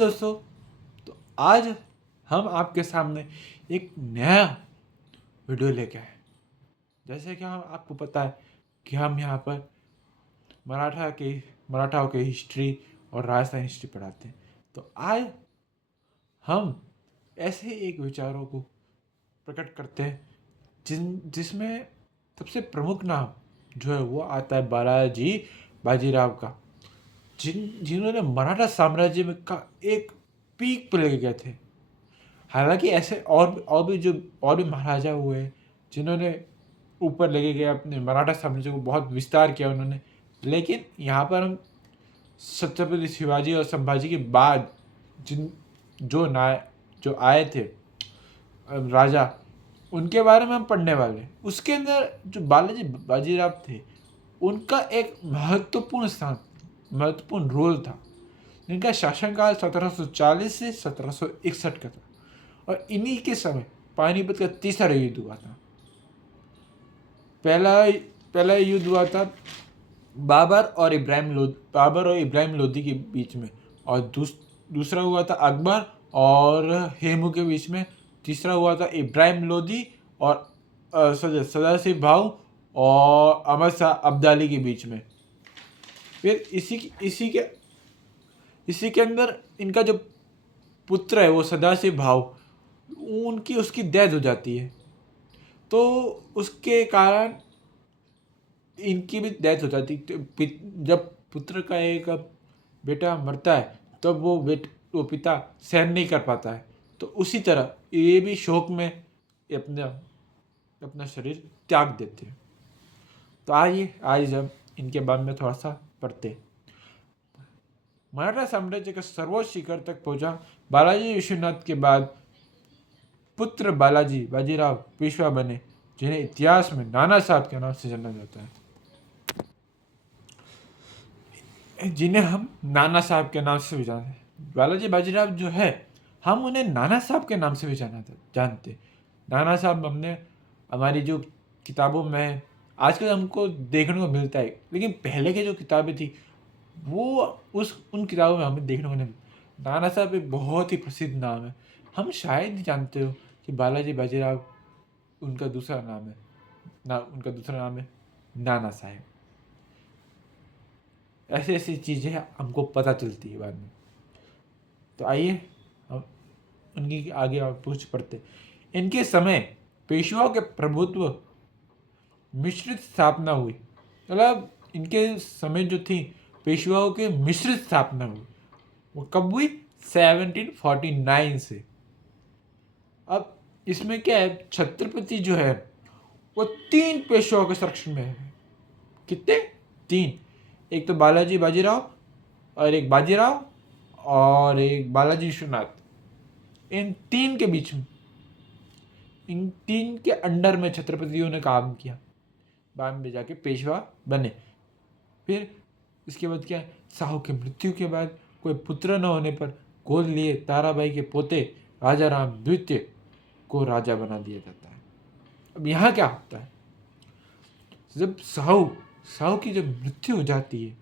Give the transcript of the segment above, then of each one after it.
दोस्तों, तो आज हम आपके सामने एक नया वीडियो लेके आए। जैसे कि हम आपको पता है कि हम यहाँ पर मराठाओं के हिस्ट्री और राजस्थान हिस्ट्री पढ़ाते हैं। तो आज हम ऐसे ही एक विचारों को प्रकट करते हैं जिसमें सबसे प्रमुख नाम जो है वो आता है बालाजी बाजीराव का, जिन्होंने मराठा साम्राज्य में का एक पीक पर लेके गए थे। हालांकि ऐसे और भी महाराजा हुए जिन्होंने ऊपर लेके गए अपने मराठा साम्राज्य को, बहुत विस्तार किया उन्होंने। लेकिन यहाँ पर हम छत्रपति शिवाजी और संभाजी के बाद जिन जो आए थे राजा, उनके बारे में हम पढ़ने वाले हैं। उसके अंदर जो बालाजी बाजीराव थे, उनका एक महत्वपूर्ण रोल था। इनका शासनकाल 1740 से 1761 का था और इन्हीं के समय पानीपत का तीसरा युद्ध हुआ था। पहला युद्ध हुआ था बाबर और इब्राहिम लोदी के बीच में, और दूसरा हुआ था अकबर और हेमू के बीच में। तीसरा हुआ था इब्राहिम लोदी और सदाशिव भाऊ और अहमद शाह अब्दाली के बीच में। फिर इसी के अंदर इनका जो पुत्र है वो सदाशिव भाऊ, उसकी डेथ हो जाती है। तो उसके कारण इनकी भी डेथ हो जाती है। तो जब पुत्र का एक बेटा मरता है तब वो पिता सहन नहीं कर पाता है। तो उसी तरह ये भी शोक में अपना शरीर त्याग देते हैं। तो आइए आज हम इनके बारे में थोड़ा सा पढ़ते हैं। मराठा साम्राज्य का सर्वोच्च शिखर तक पहुंचा बालाजी विश्वनाथ के बाद पुत्र बालाजी बाजीराव पेशवा बने, जिन्हें इतिहास में नाना साहब के नाम से जाना जाता है। जिन्हें हम नाना साहब के नाम से भी जानते हैं। बालाजी बाजीराव जो है, हम उन्हें नाना साहब के नाम से भी जानते। नाना साहब हमने हमारी जो किताबों में आजकल हमको देखने को मिलता है, लेकिन पहले की जो किताबें थी वो उन किताबों में हमें देखने को नहीं मिलता। नाना साहब एक बहुत ही प्रसिद्ध नाम है। हम शायद ही जानते हो कि बालाजी बाजीराव उनका दूसरा नाम है नाना साहब। ऐसी चीज़ें हमको पता चलती है बाद में। तो आइए हम उनकी आगे पूछ पढ़ते। इनके समय पेशवाओं के प्रभुत्व मिश्रित स्थापना हुई। मतलब इनके समय जो थी पेशवाओं के मिश्रित स्थापना हुई। वो कब हुई? 1749 से। अब इसमें क्या है, छत्रपति जो है वो 3 पेशवाओं के संरक्षण में है। कितने? 3। एक तो बालाजी बाजीराव और एक बाजीराव और एक बालाजी विश्वनाथ। इन 3 के बीच में, इन 3 के अंडर में छत्रपतियों ने काम किया, बाद में जाके पेशवा बने। फिर इसके बाद क्या है, साहू की मृत्यु के बाद कोई पुत्र न होने पर गोद लिए ताराबाई के पोते राजा राम द्वितीय को राजा बना दिया जाता है। अब यहाँ क्या होता है, जब साहू की जब मृत्यु हो जाती है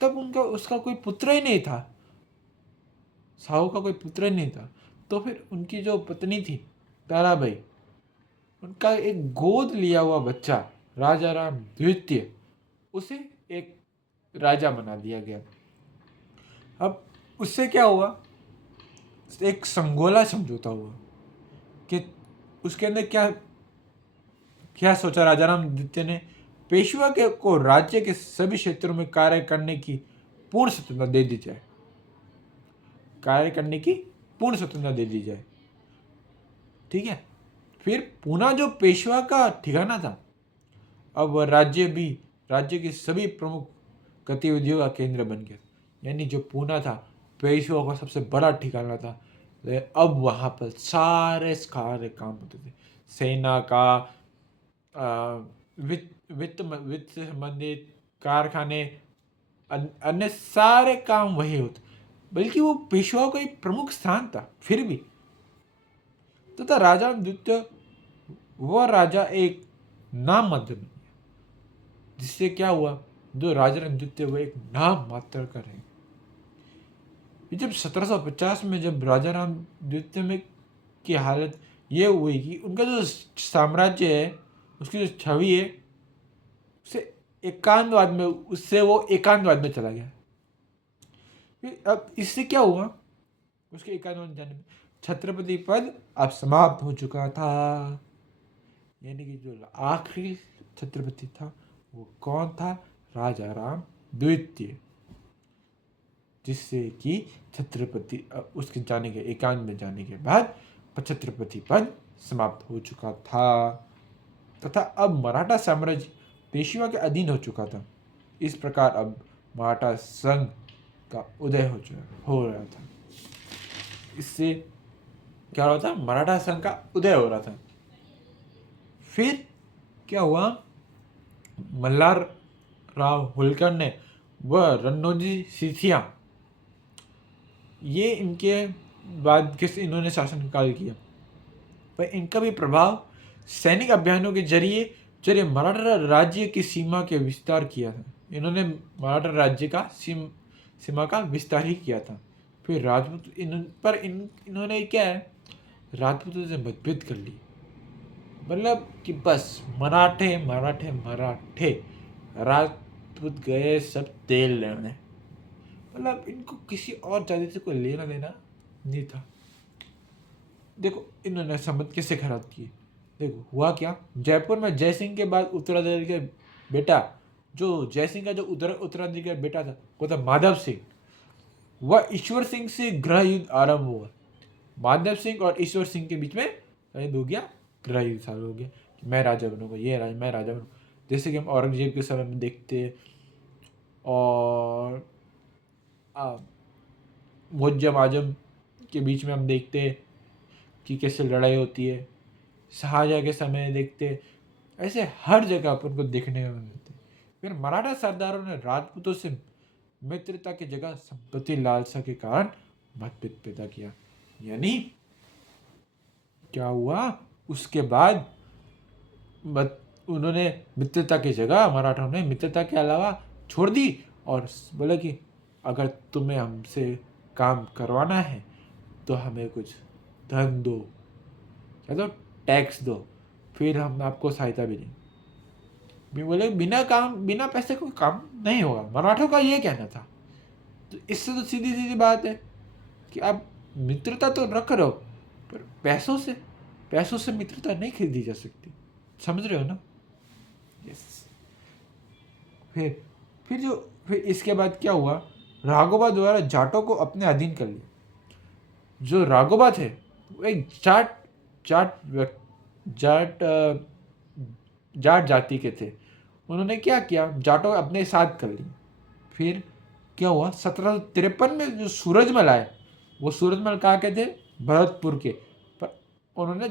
तब उसका कोई पुत्र ही नहीं था। साहू का कोई पुत्र ही नहीं था। तो फिर उनकी जो पत्नी थी ताराबाई, उनका एक गोद लिया हुआ बच्चा राजा राम द्वितीय, उसे एक राजा बना दिया गया। अब उससे क्या हुआ, एक संगोला समझौता हुआ कि उसके अंदर क्या सोचा राजा राम द्वितीय ने, पेशवा को राज्य के सभी क्षेत्रों में कार्य करने की पूर्ण स्वतंत्रता दे दी जाए। ठीक है। फिर पूना जो पेशवा का ठिकाना था, अब राज्य की सभी प्रमुख गतिविधियों का केंद्र बन गया। यानी जो पूना था पेशवा का सबसे बड़ा ठिकाना था, अब वहाँ पर सारे काम होते थे। सेना का, वित्त से संबंधित कारखाने, अन्य सारे काम वही होते। बल्कि वो पेशवा का एक प्रमुख स्थान था फिर भी। तथा राजा द्वितीय वह राजा एक नाम मात्र बन गया, जिससे क्या हुआ, जो राजा द्वितीय वो एक नाम मात्र का रहे। ये जब 1750 में जब राजा राम द्वितीय में की हालत ये हुई कि उनका जो साम्राज्य है उसकी जो छवि है उससे वो एकांतवाद में चला गया। फिर अब इससे क्या हुआ, उसके एकांतवाद जाने में छत्रपति पद अब समाप्त हो चुका था। यानी कि जो आखिरी छत्रपति था वो कौन था? राजा राम द्वितीय, जिससे कि छत्रपति उसके जाने के एकांत में जाने के बाद छत्रपति पद समाप्त हो चुका था तथा अब मराठा साम्राज्य पेशवा के अधीन हो चुका था। इस प्रकार अब मराठा संघ का उदय हो रहा था। इससे क्या हो रहा था? मराठा संघ का उदय हो रहा था। फिर क्या हुआ? मल्हार राव होलकर ने वह रन्नोजी सिथिया ये इनके बाद किस इन्होंने शासनकाल किया, पर इनका भी प्रभाव सैनिक अभियानों के जरिए मराठा राज्य की सीमा के विस्तार किया था। इन्होंने मराठा राज्य का सीमा का विस्तार ही किया था। फिर राजपूत इन्होंने क्या है, राजपूतों से मतभेद कर ली। मतलब कि बस मराठे मराठे मराठे, राजपूत गए सब तेल लेने। मतलब इनको किसी और जाति से कोई लेना देना नहीं था। देखो इन्होंने संबंध कैसे खराब किए। देखो हुआ क्या, जयपुर में जयसिंह के बाद उत्तराधिकारी के बेटा, जो जयसिंह का जो उत्तराधिकारी बेटा था वो था माधव सिंह। वह ईश्वर सिंह से गृह युद्ध आरंभ हुआ। माधव सिंह और ईश्वर सिंह के बीच में हो गया गृह युद्ध चालू हो गया कि मैं राजा बनूंगा, मैं राजा बनूंगा। जैसे कि हम औरंगजेब के समय में देखते हैं और मुअज्जम आजम के बीच में हम देखते हैं कि कैसे लड़ाई होती है। शाहजहाँ के समय देखते हैं। ऐसे हर जगह अपन को देखने को मिलते। फिर मराठा सरदारों ने राजपूतों से मित्रता की जगह संपत्ति लालसा के कारण मतभेद पैदा किया। यानी क्या हुआ, उसके बाद उन्होंने मित्रता की जगह मराठों ने मित्रता के अलावा छोड़ दी और बोला कि अगर तुम्हें हमसे काम करवाना है तो हमें कुछ धन दो या तो टैक्स दो, फिर हम आपको सहायता भी देंगे। बोले बिना पैसे कोई काम नहीं होगा, मराठों का ये कहना था। तो इससे तो सीधी सीधी बात है कि आप मित्रता तो रख रहे हो पर पैसों से मित्रता नहीं खरीदी जा सकती। समझ रहे हो ना? यस। फिर इसके बाद क्या हुआ, राघोबा द्वारा जाटों को अपने अधीन कर लिया। जो राघोबा थे वो एक जाट जाति के थे। उन्होंने क्या किया, जाटों अपने साथ कर लिए। फिर क्या हुआ, 1753 में जो सूरजमल आए, वो सूरजमल कहाँ के थे? भरतपुर के। पर उन्होंने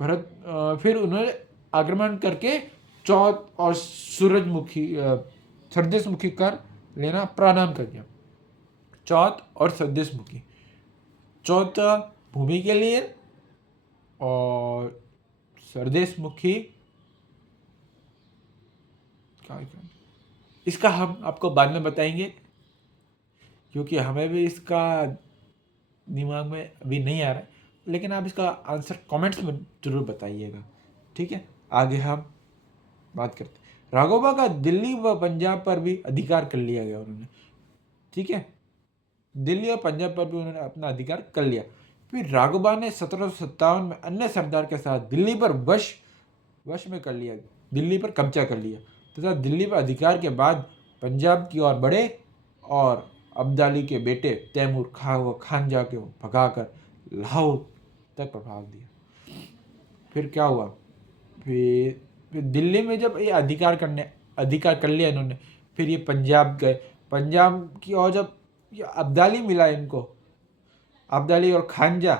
फिर उन्होंने आक्रमण करके चौथ और सरदेशमुखी कर लेना प्रारंभ कर दिया। चौथ और सरदेशमुखी, चौथ भूमि के लिए और सरदेशमुखी इसका हम आपको बाद में बताएंगे, क्योंकि हमें भी इसका दिमाग में अभी नहीं आ रहा है। लेकिन आप इसका आंसर कमेंट्स में जरूर बताइएगा, ठीक है? आगे हम बात करते हैं। राघोबा का दिल्ली व पंजाब पर भी अधिकार कर लिया गया उन्होंने, ठीक है? दिल्ली और पंजाब पर भी उन्होंने अपना अधिकार कर लिया। फिर राघोबा ने 1757 में अन्य सरदार के साथ दिल्ली पर वश में कर लिया, दिल्ली पर कब्जा कर लिया तथा दिल्ली पर अधिकार के बाद पंजाब की ओर बढ़े और अब्दाली के बेटे तैमूर खानजा को भगाकर लाहौर तक प्रभाव दिया। फिर क्या हुआ, फिर दिल्ली में जब ये अधिकार कर लिया इन्होंने, फिर ये पंजाब गए। पंजाब की ओर जब ये अब्दाली मिला इनको, अब्दाली और खानजा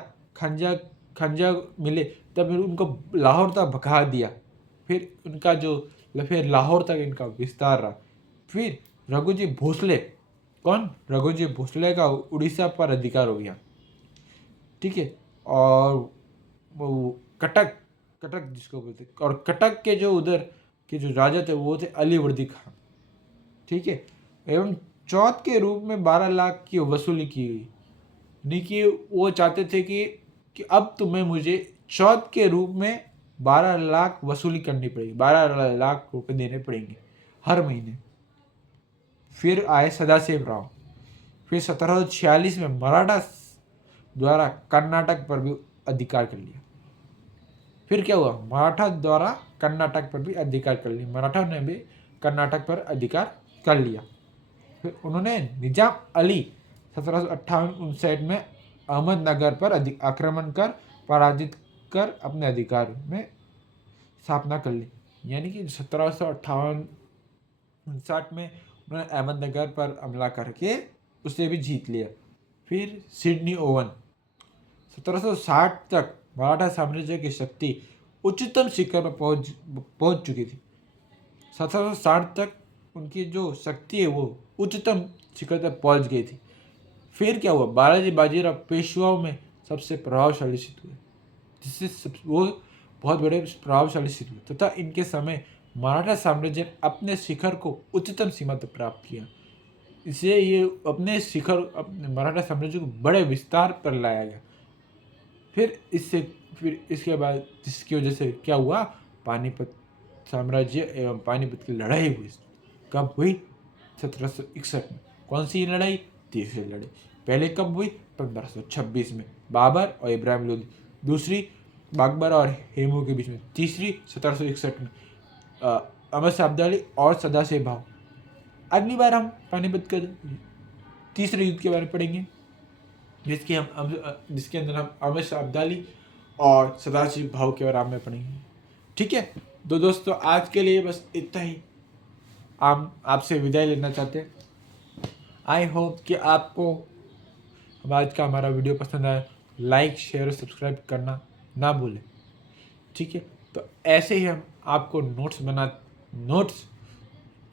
मिले, तब उनको लाहौर तक भगा दिया। फिर लाहौर तक इनका विस्तार रहा। फिर रघुजी भोसले का उड़ीसा पर अधिकार हो गया, ठीक है? और वो कटक जिसको बोलते, और कटक के जो उधर के जो राजा थे वो थे अलीवर्दी खान, ठीक है? एवं चौथ के रूप में 12 लाख की वसूली की गई। यानी कि वो चाहते थे कि अब तुम्हें मुझे चौथ के रूप में 12 लाख वसूली करनी पड़ेगी, 12 लाख रुपए देने पड़ेंगे हर महीने। फिर आए सदाशिवराव। फिर 1746 में मराठा द्वारा कर्नाटक पर भी अधिकार कर लिया। फिर क्या हुआ, मराठा द्वारा कर्नाटक पर भी अधिकार कर लिया, मराठा ने भी कर्नाटक पर अधिकार कर लिया। फिर उन्होंने निजाम अली 1758-59 में अहमदनगर पर आक्रमण कर पराजित कर अपने अधिकार में स्थापना कर ली। यानी कि 1758-59 में उन्होंने अहमदनगर पर हमला करके उसे भी जीत लिया। फिर सिडनी ओवन। 1760 तक मराठा साम्राज्य की शक्ति उच्चतम शिखर पर पहुंच चुकी थी। 1760 तक उनकी जो शक्ति है वो उच्चतम शिखर तक पहुंच गई थी। फिर क्या हुआ, बालाजी बाजीराव पेशवाओं में सबसे प्रभावशाली सिद्ध हुए, जिससे वो बहुत बड़े प्रभावशाली सिद्ध हुए तथा इनके समय मराठा साम्राज्य ने अपने शिखर को उच्चतम सीमा तक प्राप्त किया। इससे ये अपने मराठा साम्राज्य को बड़े विस्तार पर लाया गया। फिर इसके बाद जिसकी वजह से क्या हुआ, पानीपत साम्राज्य एवं पानीपत की लड़ाई हुई। कब हुई, 1761 में। कौन सी लड़ाई, तीसरी लड़ाई। पहले कब हुई, 1526 में बाबर और इब्राहिम लोदी। दूसरी बाबर और हेमू के बीच में। तीसरी 1761 में अहमद शाह अब्दाली और सदाशिव भाव। अगली बार हम पानीपत के तीसरे युद्ध के बारे में पढ़ेंगे, जिसके अंदर हम अहमद शाह अब्दाली और सदाशिव भाव के बारे में पढ़ेंगे। ठीक है, तो दोस्तों आज के लिए बस इतना ही। हम आपसे विदाई लेना चाहते हैं। आई होप कि आपको आज का हमारा वीडियो पसंद आया। लाइक, शेयर और सब्सक्राइब करना ना भूलें। ठीक है, तो ऐसे ही हम आपको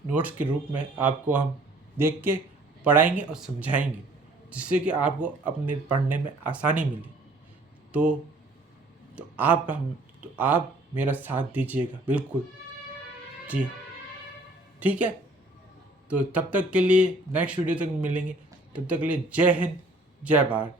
नोट्स के रूप में आपको हम देख के पढ़ाएंगे और समझाएंगे, जिससे कि आपको अपने पढ़ने में आसानी मिले। तो आप मेरा साथ दीजिएगा, बिल्कुल जी। ठीक है, तो तब तक के लिए नेक्स्ट वीडियो तक मिलेंगे। तब तक के लिए जय हिंद, जय भारत।